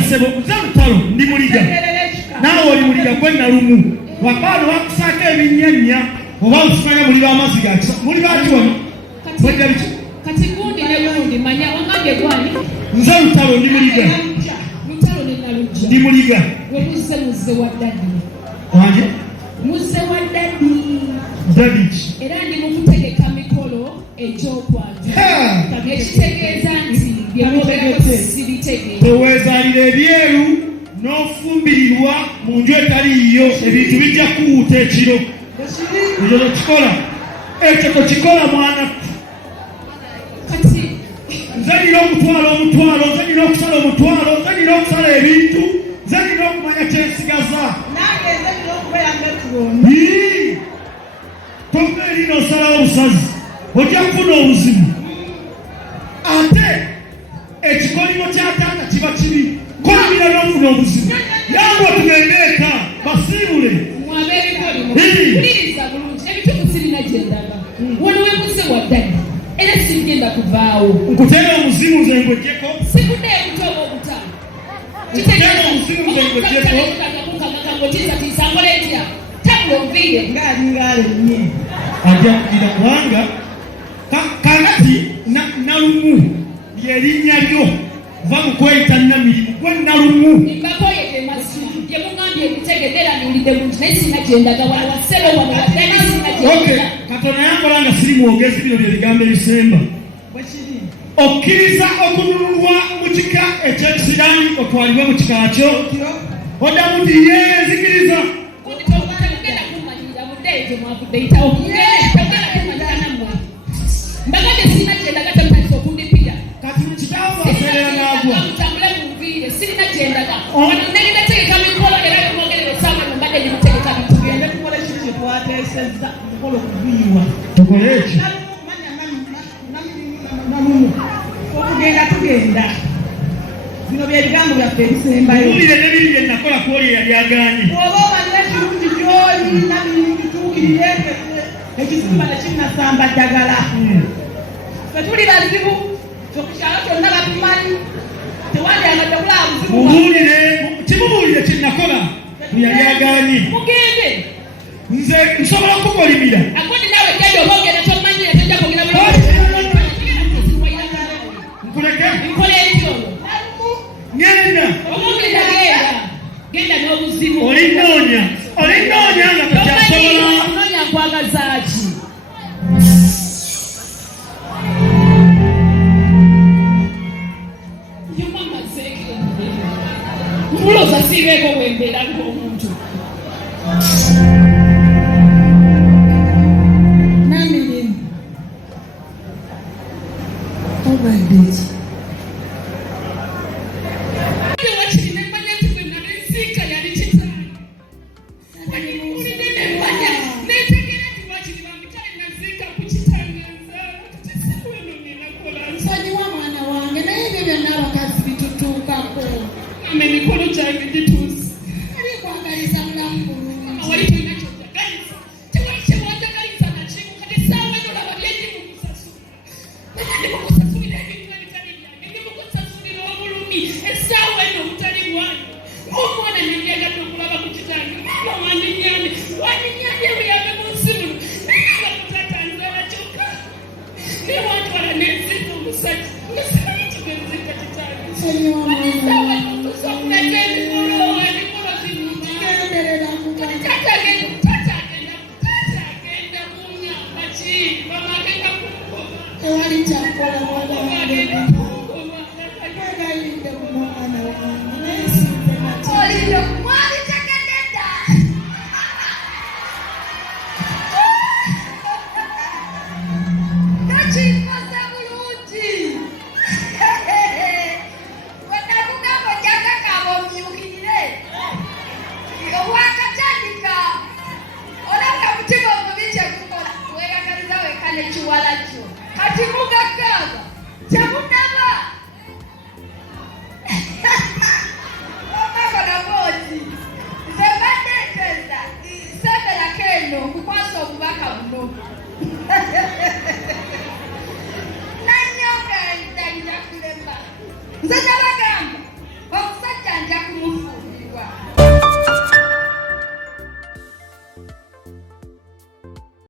Wulira sebo nze Lutalo ndi Muliga naawe oli Muliga gwe Nalumu wakaano wakusaako ebinnyanya oba osimanya muli b'amazzi ga kisa muli baki wano bwedda biki kati gundi ne gundi manya wangambye gwani nze Lutalo ndi Muliga Lutalo ne Nalujja ndi Muliga we muzze wa ddadi wange muzze wa ddadi era ndi mu kutegeka mikolo ekyokwata ekitegeeza nti byemwogerako sibitegeeza teweezaalira ebyeru n'ofumbirirwa mu nju etaliiyo ebintu bijja kuwuuta ekiro ekyo tekikola ekyo tekikola mwana kati nze nina okutwala omutwalo nze nina okusala omutwalo nze nina okusala ebintu nze nina okumanya kyensigaza tova eri n'osalawo obusazi ojja kufuna obuzibu ate ekikolimo kyatanga kiba kibi kolimira n'ofuna obuzibu yange otugende eka basiibule muliriza bulungi ebituufu sirina gyendaga wano wemuze waddadi era sirigenda kuvaawo nkuteera omuzimu nze ngwejjeko sikuddeyo kutooba obutaano nkuteera omuzimu nze ngwejjeko tiisangola etya tabula oviire ngaalingaalenyye ajja kugira kubanga kakati Nalumu lyerinnya lyo va mu kweyita Namirimu gwe Nalumu mbakoyege masimu gyemugambye ebitegeddera niwulidde bulungi naye sirina gyendaga wala wasebo wano waddadi sirina gyendaga Katonda yambola nga siri mwogezi bino bye bigambo ebisemba okkiriza okununulwa mu kika ekyekisiraani otwalibwe mu kika kyo oddamu nti nzikiriza mugenda kumanyirira muddeeyo gyemwavudde yitawo mugenda kumanyira nammwe mbagade sirina gyendaga tamutandisa okundipira kati kitaawo baseerera n'agwa mutambule munviire sirina gyendaga negenda tegeka mikolo era bimwogerera esaawa eno mbadde nyimutegeka bitugende tukola kino kyetwateesezza mukolo okuviirwa tukole ekyo okugenda tugenda bino byebigambo byaffe ebisembayo owulire ne biri bye nakola kwoli eyabyagaanye oba omanyi ekirungi gyoli nabiri bituukirire ekizimba tekinnasamba ddagala fe tuli bazibu kyokukyalo kyonna batumanyi tewandyangadde kulaba buzibu mubuulire kimubuulire kyenakola byeyabyagaanye mugende nze nsobola okukolimira akwadi nawe genda oba ogenda tomanyire tojja kwogera nkuleke nkola ekyo ngenda genda n'obuzibu olinoonya nga tekyasobola noonya nkwagazaaki mbuloza siibeeko bwembeera ng'omuntu Namirimu obadde ki emikolo gyange gituuse alikwagaliza mulamu bulungi awali tolina kyojagaliza tewali kyewajagaliza nakimu kati essaawa eno laba byendimukusasula baba ndimukusasulira ebintu ebitali byange ndimukusasulira obulumi essaawa eno obutali bwange omwana nendyagadde okulaba ku kitange mama wandinyambe wandinyambe buyambe mu nsi muno naye nga mutatanzala kyokka newatwala nenzita omusajja nga simanyi kigenzika kitange essaawa eno kati mugaggaga temunaba omako naboti nze badde nteza seberako eno kukwasa obubaka buno nanyonga ndalira kulema nze